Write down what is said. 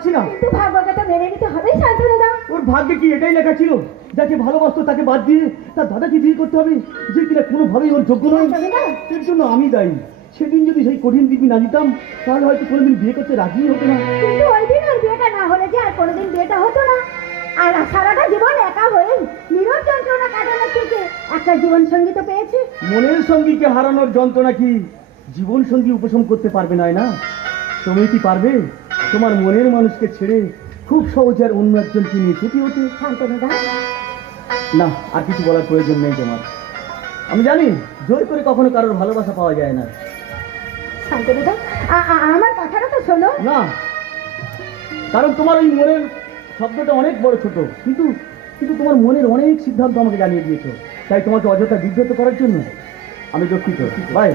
পারছি না। কিন্তু ভাগ্যকে তো মেনে নিতে হবেই শান্তনুদা। ওর ভাগ্যে কি এটাই লেখা ছিল যাকে ভালোবাসতো তাকে বাদ দিয়ে তার দাদাকে বিয়ে করতে হবে, যে কিনা কোনোভাবেই ওর যোগ্য নয়? শান্তনুদা, এর জন্য আমি দায়ী। সেদিন যদি সেই কঠিন দিবি না দিতাম তাহলে হয়তো কোনোদিন বিয়ে করতে রাজি হতো না। কিন্তু ওই দিন ওর বিয়েটা না হলে যে আর কোনোদিন বিয়েটা হতো না। আর সারাটা জীবন একা হয়ে নীরব যন্ত্রণা কাটানোর থেকে একটা জীবন সঙ্গী তো পেয়েছে। মনের সঙ্গীকে হারানোর যন্ত্রণা কি জীবন সঙ্গী উপশম করতে পারবে না? না, তুমি কি পারবে তোমার মনের মানুষকে ছেড়ে খুব সহজে আর অন্য একজনকে নিয়ে সুখী হতে? শান্তনুদা, না, আর কিছু বলার প্রয়োজন নেই তোমার। আমি জানি জোর করে কখনো কারোর ভালোবাসা পাওয়া যায় না। শান্তনুদা, আমার কথাটা তো শোনো। না, কারণ তোমার ওই মনের শব্দটা অনেক বড় ছোট, কিন্তু কিন্তু তোমার মনের অনেক সিদ্ধান্ত আমাকে জানিয়ে দিয়েছো, তাই তোমাকে অযথা বিব্রত করার জন্য আমি দুঃখিত। বাই।